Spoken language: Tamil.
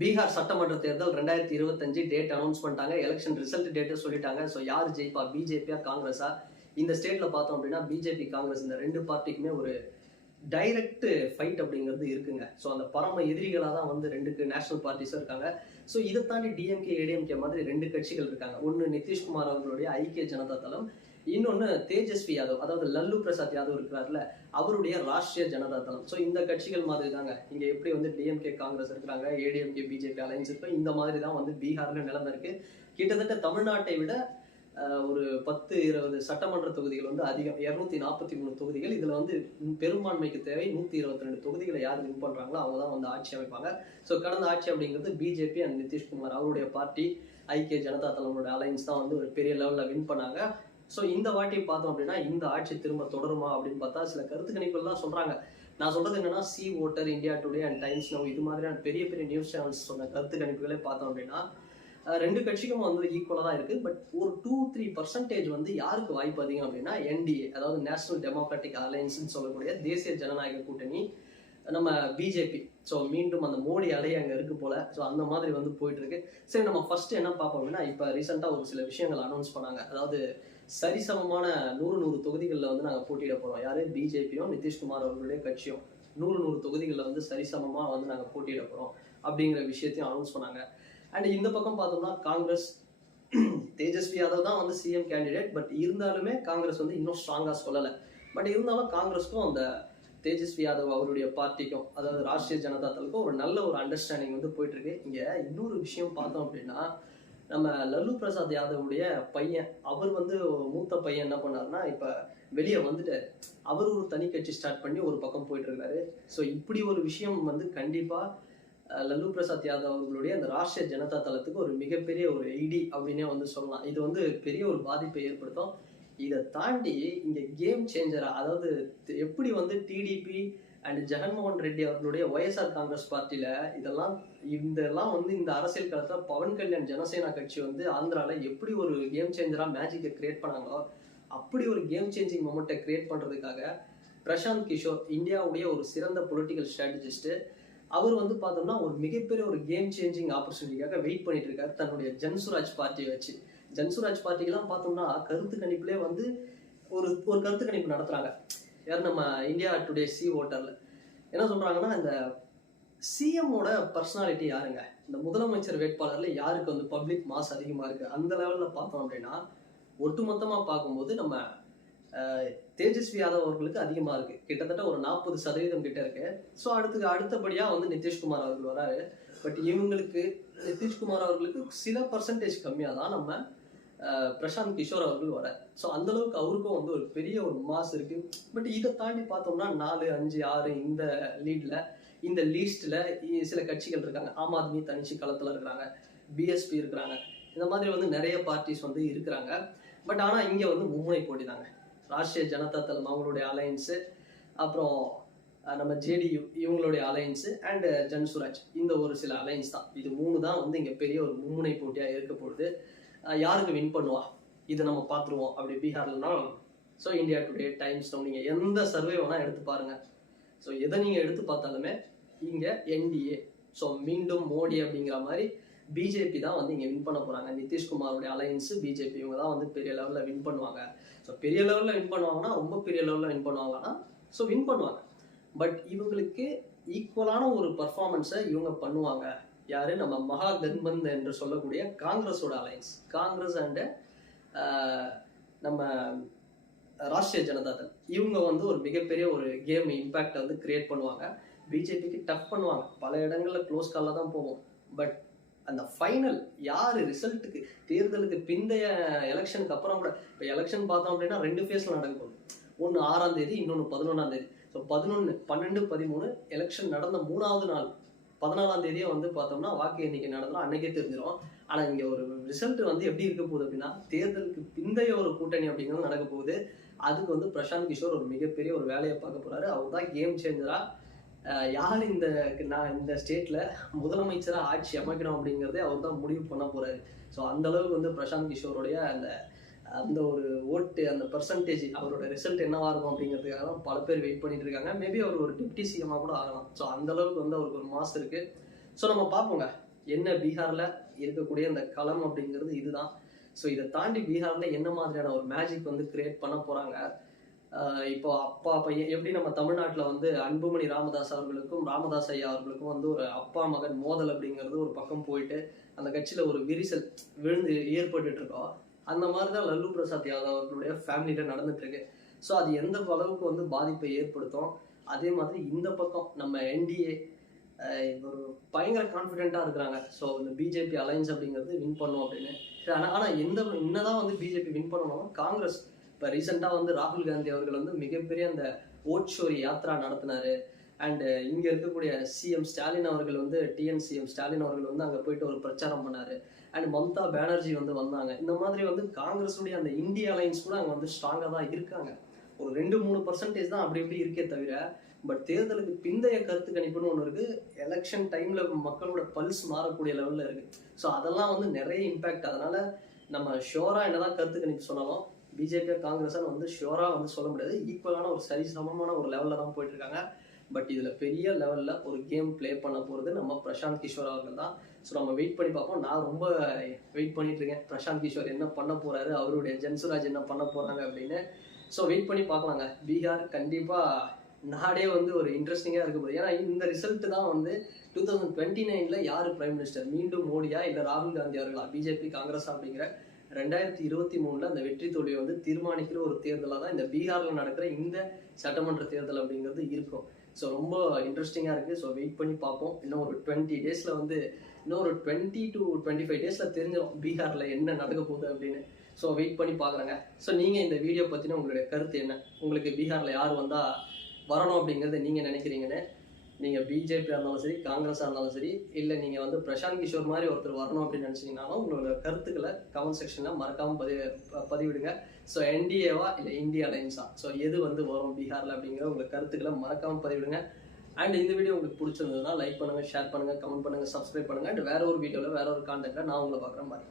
பீகார் சட்டமன்ற தேர்தல் 2025 டேட் அனௌன்ஸ் பண்ணிட்டாங்க. எலெக்ஷன் ரிசல்ட் டேட்டு சொல்லிட்டாங்க. ஸோ யார் ஜெயிப்பா, பிஜேபியா காங்கிரஸா? இந்த ஸ்டேட்ல பார்த்தோம் அப்படின்னா பிஜேபி காங்கிரஸ் இந்த ரெண்டு பார்ட்டிக்குமே ஒரு டைரக்ட் ஃபைட் அப்படிங்கிறது இருக்குங்க. ஸோ அந்த பரம எதிரிகளாக தான் வந்து ரெண்டுக்கு நேஷனல் பார்ட்டிஸும் இருக்காங்க. ஸோ இதை தாண்டி டிஎம்கே ஏடிஎம்கே மாதிரி ரெண்டு கட்சிகள் இருக்காங்க. ஒன்று நிதிஷ்குமார் அவர்களுடைய ஐக்கிய ஜனதா தளம், இன்னொன்று தேஜஸ்வி யாதவ், அதாவது லல்லு பிரசாத் யாதவ் இருக்கிறார்ல, அவருடைய ராஷ்டிரிய ஜனதா தளம். ஸோ இந்த கட்சிகள் மாதிரி தாங்க இங்க எப்படி வந்து டிஎம்கே காங்கிரஸ் இருக்கிறாங்க, ஏடிஎம்கே பிஜேபி அலைன்ஸ் இருக்கு, இந்த மாதிரி தான் வந்து பீகார்ல நிலைமை இருக்கு. கிட்டத்தட்ட தமிழ்நாட்டை விட ஒரு 10-20 சட்டமன்ற தொகுதிகள் வந்து அதிகம், 243 தொகுதிகள். இதுல வந்து பெரும்பான்மைக்கு தேவை 122 தொகுதிகளை யார் வின் பண்றாங்களோ அவங்க தான் வந்து ஆட்சி அமைப்பாங்க. ஸோ கடந்த ஆட்சி அப்படிங்கிறது பிஜேபி அண்ட் நிதிஷ்குமார் அவருடைய பார்ட்டி ஐக்கிய ஜனதா தளமோட அலைன்ஸ் தான் வந்து ஒரு பெரிய லெவல்ல வின் பண்ணாங்க. ஸோ இந்த வாட்டி பார்த்தோம் அப்படின்னா இந்த ஆட்சி திரும்ப தொடருமா அப்படின்னு பார்த்தா சில கருத்து கணிப்புகள்லாம் சொல்றாங்க. நான் சொல்றது என்னன்னா, C voter, India today and times now இது மாதிரியான பெரிய பெரிய நியூஸ் சேனல்ஸ் சொன்ன கருத்து கணிப்புகளே பார்த்தோம் அப்படின்னா ரெண்டு கட்சிக்கும் வந்து ஈக்குவலாக தான் இருக்கு. பட் ஒரு 2-3% வந்து யாருக்கு வாய்ப்பு அதிகம் அப்படின்னா என்டிஏ, அதாவது நேஷனல் டெமோக்ராட்டிக் அலையன்ஸ்னு சொல்லக்கூடிய தேசிய ஜனநாயக கூட்டணி, நம்ம பிஜேபி. ஸோ மீண்டும் அந்த மோடி அலை அங்கே இருக்கு போல. ஸோ அந்த மாதிரி வந்து போயிட்டு இருக்கு. சரி, நம்ம ஃபர்ஸ்ட் என்ன பார்ப்போம் அப்படின்னா, இப்போ ரீசெண்டாக ஒரு சில விஷயங்கள் அனௌன்ஸ் பண்ணாங்க. அதாவது சரிசமமான 100 தொகுதிகளில் வந்து நாங்கள் போட்டியிட போகிறோம். யாரு? பிஜேபியும் நிதிஷ்குமார் அவர்களுடைய கட்சியும் 100 தொகுதிகளில் வந்து சரிசமமாக வந்து நாங்கள் போட்டியிட போகிறோம் அப்படிங்கிற விஷயத்தையும் அனௌன்ஸ் பண்ணாங்க. அண்ட் இந்த பக்கம் பார்த்தோம்னா காங்கிரஸ், தேஜஸ்வி யாதவ் தான் வந்து சிஎம் கேண்டிடேட். பட் இருந்தாலுமே காங்கிரஸ் வந்து இன்னும் ஸ்ட்ராங்கா சொல்லலை. பட் இருந்தாலும் காங்கிரஸ்க்கும் அந்த தேஜஸ்வி யாதவ் அவருடைய பார்ட்டிக்கும், அதாவது ராஷ்டிரிய ஜனதா தளத்துக்கும் ஒரு நல்ல ஒரு அண்டர்ஸ்டாண்டிங் வந்து போயிட்டு இருக்கு. இங்க இன்னொரு விஷயம் பார்த்தோம் அப்படின்னா, நம்ம லல்லு பிரசாத் யாதவுடைய பையன், அவர் வந்து மூத்த பையன் என்ன பண்ணாருன்னா, இப்ப வெளியே வந்துட்டு அவர் ஒரு தனி கட்சி ஸ்டார்ட் பண்ணி ஒரு பக்கம் போயிட்டு இருக்காரு. ஸோ இப்படி ஒரு விஷயம் வந்து கண்டிப்பா லல்லு பிரசாத் யாதவ் அவர்களுடைய அந்த ராஷ்டிரிய ஜனதா தளத்துக்கு ஒரு மிகப்பெரிய ஒரு இடி அப்படின்னே வந்து சொல்லலாம். இது வந்து பெரிய ஒரு பாதிப்பை ஏற்படுத்தும். இதை தாண்டி இங்க கேம் சேஞ்சரா, அதாவது எப்படி வந்து டிடிபி அண்ட் ஜெகன்மோகன் ரெட்டி அவர்களுடைய ஒய்எஸ்ஆர் காங்கிரஸ் பார்ட்டியில இதெல்லாம் வந்து இந்த அரசியல் காலத்துல பவன் கல்யாண் ஜனசேனா கட்சி வந்து ஆந்திரால எப்படி ஒரு கேம் சேஞ்சரா மேஜிக்கை கிரியேட் பண்ணாங்களோ, அப்படி ஒரு கேம் சேஞ்சிங் மொமெண்ட்டை கிரியேட் பண்றதுக்காக பிரசாந்த் கிஷோர், இந்தியாவுடைய ஒரு சிறந்த பொலிட்டிக்கல் ஸ்ட்ராட்டஜிஸ்ட், அவர் வந்து பார்த்தோம்னா ஒரு மிகப்பெரிய ஒரு கேம் சேஞ்சிங் ஆப்பர்ச்சுனிட்டிக்காக வெயிட் பண்ணிட்டு இருக்காரு தன்னுடைய ஜன்சுராஜ் பார்ட்டியை வச்சு. ஜன்சுராஜ் பார்ட்டிக்கெல்லாம் பார்த்தோம்னா கருத்து கணிப்புலேயே வந்து ஒரு ஒரு கருத்து கணிப்பு நடத்துறாங்க. யார்? நம்ம இந்தியா டுடே சி ஓட்டர்ல என்ன சொல்றாங்கன்னா, இந்த சிஎம்மோட பர்சனாலிட்டி யாருங்க, இந்த முதலமைச்சர் வேட்பாளர்ல யாருக்கு வந்து பப்ளிக் மாஸ் அதிகமா இருக்கு, அந்த லெவல்ல பார்த்தோம் அப்படின்னா ஒட்டுமொத்தமா பார்க்கும்போது நம்ம தேஜஸ்வி யாதவ் அவர்களுக்கு அதிகமா இருக்கு. கிட்டத்தட்ட ஒரு 40% கிட்ட இருக்கு. ஸோ அடுத்தபடியா வந்து நிதிஷ்குமார் அவர்கள் வராரு. பட் இவங்களுக்கு, நிதிஷ்குமார் அவர்களுக்கு சில பர்சன்டேஜ் கம்மியா தான் நம்ம பிரசாந்த் கிஷோர் அவர்கள் வரார். ஸோ அந்த அளவுக்கு அவருக்கும் வந்து ஒரு பெரிய ஒரு மாஸ் இருக்கு. பட் இதை தாண்டி பார்த்தோம்னா 4, 5, 6 இந்த லீட்ல, இந்த லீஸ்ட்ல சில கட்சிகள் இருக்காங்க. ஆம் ஆத்மி தனிச்சு களத்துல இருக்கிறாங்க, பிஎஸ்பி இருக்கிறாங்க, இந்த மாதிரி வந்து நிறைய பார்ட்டிஸ் வந்து இருக்கிறாங்க. பட் ஆனா இங்க வந்து மும்முனை போட்டி தாங்க. ராஷ்டிரிய ஜனதா தளம் அவங்களுடைய அலையன்ஸு, அப்புறம் நம்ம ஜேடியு இவங்களுடைய அலையன்ஸு, அண்ட் ஜன்சுராஜ், இந்த ஒரு சில அலையன்ஸ் தான். இது 3 தான் வந்து இங்க பெரிய ஒரு மும்முனை போட்டியா இருக்க பொழுது. யாருக்கு வின் பண்ணுவா இதை நம்ம பார்த்துருவோம் அப்படி பீகார்லனா. So India Today, Times Now, நீங்க எந்த சர்வே வேணா எடுத்து பாருங்க. ஸோ எதை நீங்க எடுத்து பார்த்தாலுமே இங்க என்டிஏ, ஸோ மீண்டும் மோடி அப்படிங்கிற மாதிரி பிஜேபி தான் வந்து இங்க வின் பண்ண போறாங்க. நிதிஷ்குமாரோட அலையன்ஸ் பிஜேபி, இவங்க தான் வந்து பெரிய லெவல்ல வின் பண்ணுவாங்க. ஸோ பெரிய லெவல்ல வின் பண்ணுவாங்கன்னா, ரொம்ப பெரிய லெவல்ல வின் பண்ணுவாங்கன்னா, ஸோ வின் பண்ணுவாங்க. பட் இவங்களுக்கு ஈக்குவலான ஒரு பர்ஃபார்மன்ஸை இவங்க பண்ணுவாங்க. யாரு? நம்ம மகா கத்பந்த் என்று சொல்லக்கூடிய காங்கிரஸோட அலையன்ஸ், காங்கிரஸ் அண்ட் நம்ம ராஷ்டிரிய ஜனதா தள், இவங்க வந்து ஒரு மிகப்பெரிய ஒரு கேம் இம்பாக்டை வந்து கிரியேட் பண்ணுவாங்க. பிஜேபிக்கு டஃப் பண்ணுவாங்க, பல இடங்கள்ல க்ளோஸ் காலில் தான் போகும். பட் அந்த ஃபைனல் யாரு ரிசல்ட்டுக்கு, தேர்தலுக்கு பிந்தைய எலெக்ஷனுக்கு அப்புறம் கூட, இப்போ எலெக்ஷன் பார்த்தோம் அப்படின்னா 2 ஃபேஸ்ல நடக்க போகுது. ஒன்று 6ஆம் தேதி, இன்னொன்று 11ஆம் தேதி. ஸோ 11, 12, 13 எலெக்ஷன் நடந்த 3ஆவது நாள் 14ஆம் தேதியே வந்து பார்த்தோம்னா வாக்கு எண்ணிக்கை நடந்தோம், அன்னைக்கே தெரிஞ்சிடும். ஆனால் இங்கே ஒரு ரிசல்ட் வந்து எப்படி இருக்க போகுது அப்படின்னா, தேர்தலுக்கு பிந்தைய ஒரு கூட்டணி அப்படிங்கிறது நடக்க போகுது. அதுக்கு வந்து பிரசாந்த் கிஷோர் ஒரு மிகப்பெரிய ஒரு வேலையை பார்க்க போறாரு. அவர் தான் கேம் சேஞ்சரா. யார் இந்த ஸ்டேட்ல முதலமைச்சரா ஆட்சி அமைக்கணும் அப்படிங்கிறதே அவர் தான் முடிவு பண்ண போறாரு. ஸோ அந்த அளவுக்கு வந்து பிரசாந்த் கிஷோருடைய அந்த ஒரு ஓட்டு, அந்த பர்சன்டேஜ், அவரோட ரிசல்ட் என்னவா இருக்கும் அப்படிங்கிறதுக்காக தான் பல பேர் வெயிட் பண்ணிட்டு இருக்காங்க. மேபி அவர் ஒரு டிப்டி சிஎம்மா கூட ஆகலாம். ஸோ அந்த அளவுக்கு வந்து அவருக்கு ஒரு மாஸ் இருக்கு. ஸோ நம்ம பார்ப்போங்க என்ன பீகார்ல இருக்கக்கூடிய இந்த களம் அப்படிங்கிறது இதுதான். ஸோ இதை தாண்டி பீகார்ல என்ன மாதிரியான ஒரு மேஜிக் வந்து கிரியேட் பண்ண போறாங்க. இப்போ அப்பா பையன் எப்படி நம்ம தமிழ்நாட்டில் வந்து அன்புமணி ராமதாஸ் அவர்களுக்கும் ராமதாஸ் ஐயா அவர்களுக்கும் வந்து ஒரு அப்பா மகன் மோதல் அப்படிங்கிறது ஒரு பக்கம் போயிட்டு அந்த கட்சியில் ஒரு விரிசல் விழுந்து ஏற்பட்டுட்டு இருக்கோம். அந்த மாதிரி தான் லல்லு பிரசாத் யாதவ் அவர்களுடைய ஃபேமிலியில் நடந்துட்டு இருக்கு. ஸோ அது எந்த அளவுக்கு வந்து பாதிப்பை ஏற்படுத்தும். அதே மாதிரி இந்த பக்கம் நம்ம என்டிஏ ஒரு பயங்கர கான்ஃபிடென்ட்டாக இருக்கிறாங்க. ஸோ இந்த பிஜேபி அலைன்ஸ் அப்படிங்கிறது வின் பண்ணும் அப்படின்னு. ஆனால் என்னதான் வந்து பிஜேபி வின் பண்ணணும், காங்கிரஸ் இப்போ ரீசெண்டாக வந்து ராகுல் காந்தி அவர்கள் வந்து மிகப்பெரிய அந்த ஓட் ஷோரி யாத்ரா நடத்தினாரு. அண்டு இங்கே இருக்கக்கூடிய சிஎம் ஸ்டாலின் அவர்கள் வந்து சிஎம் ஸ்டாலின் அவர்கள் வந்து அங்கே போயிட்டு ஒரு பிரச்சாரம் பண்ணாரு. அண்ட் மம்தா பானர்ஜி வந்து வந்தாங்க. இந்த மாதிரி வந்து காங்கிரஸுடைய அந்த இந்தியா அலைன்ஸ் கூட அங்கே வந்து ஸ்ட்ராங்காக தான் இருக்காங்க. ஒரு 2-3% தான் அப்படி இப்படி இருக்கே தவிர, பட் தேர்தலுக்கு பிந்தைய கருத்து கணிப்புன்னு ஒன்று இருக்கு. எலெக்ஷன் டைம்ல மக்களோட பல்ஸ் மாறக்கூடிய லெவலில் இருக்கு. ஸோ அதெல்லாம் வந்து நிறைய இம்பாக்ட். அதனால நம்ம ஷோரா என்னதான் கருத்து கணிப்பு சொன்னாலும் பிஜேபி காங்கிரஸான்னு வந்து ஷோரா வந்து சொல்ல முடியாது. ஈக்குவலான ஒரு சரிசமமான ஒரு லெவலில் தான் போயிட்டு இருக்காங்க. பட் இதில் பெரிய லெவலில் ஒரு கேம் பிளே பண்ண போகிறது நம்ம பிரசாந்த் கிஷோர் அவர்கள் தான். ஸோ நம்ம வெயிட் பண்ணி பார்ப்போம். நான் ரொம்ப வெயிட் பண்ணிட்டு இருக்கேன், பிரசாந்த் கிஷோர் என்ன பண்ண போறாரு, அவருடைய ஜன்சுராஜ் என்ன பண்ண போறாங்க அப்படின்னு. ஸோ வெயிட் பண்ணி பார்க்கலாங்க. பீகார் கண்டிப்பாக நாடே வந்து ஒரு இன்ட்ரெஸ்டிங்காக இருக்க போகுது. ஏன்னா இந்த ரிசல்ட் தான் வந்து 2029 யார் பிரைம் மினிஸ்டர், மீண்டும் மோடியா இல்லை ராகுல் காந்தி அவர்களா, பிஜேபி காங்கிரஸ் அப்படிங்கிற 2023 அந்த வெற்றி தோல்வியை வந்து தீர்மானிக்கிற ஒரு தேர்தலாக தான் இந்த பீகாரில் நடக்கிற இந்த சட்டமன்ற தேர்தல் அப்படிங்கிறது இருக்கும். ஸோ ரொம்ப இன்ட்ரெஸ்டிங்காக இருக்குது. ஸோ வெயிட் பண்ணி பார்ப்போம். இன்னும் ஒரு 20 டேஸில் வந்து இன்னும் ஒரு 20 to 25 டேஸில் தெரிஞ்சிடும் பீகாரில் என்ன நடக்க போகுது அப்படின்னு. ஸோ வெயிட் பண்ணி பார்க்குறேங்க. ஸோ நீங்கள் இந்த வீடியோ பற்றின உங்களுடைய கருத்து என்ன, உங்களுக்கு பீகாரில் யார் வந்தால் வரணும் அப்படிங்கிறத நீங்கள் நினைக்கிறீங்கன்னு, நீங்கள் பிஜேபியாக இருந்தாலும் சரி, காங்கிரஸாக இருந்தாலும் சரி, இல்லை நீங்கள் வந்து பிரசாந்த் கிஷோர் மாதிரி ஒருத்தர் வரணும் அப்படின்னு நினச்சிங்கனாலும் உங்களோட கருத்துக்களை கமெண்ட் செக்ஷனில் மறக்காமல் பதிவிடுங்க. ஸோ என்டிஏவா இல்லை இந்தியா அலைன்ஸா, ஸோ எது வந்து வரும் பீகாரில் அப்படிங்கிற உங்கள் கருத்துக்களை மறக்காமல் பதிவிடுங்க. அண்ட் இந்த வீடியோ உங்களுக்கு பிடிச்சிருந்ததுன்னா லைக் பண்ணுங்கள், ஷேர் பண்ணுங்கள், கமெண்ட் பண்ணுங்கள், சப்ஸ்கிரைப் பண்ணுங்கள். அண்ட் வேற ஒரு வீடியோவில் வேற ஒரு கான்டெக்ட்டில் நான் உங்களை பார்க்குறேன். பாய்.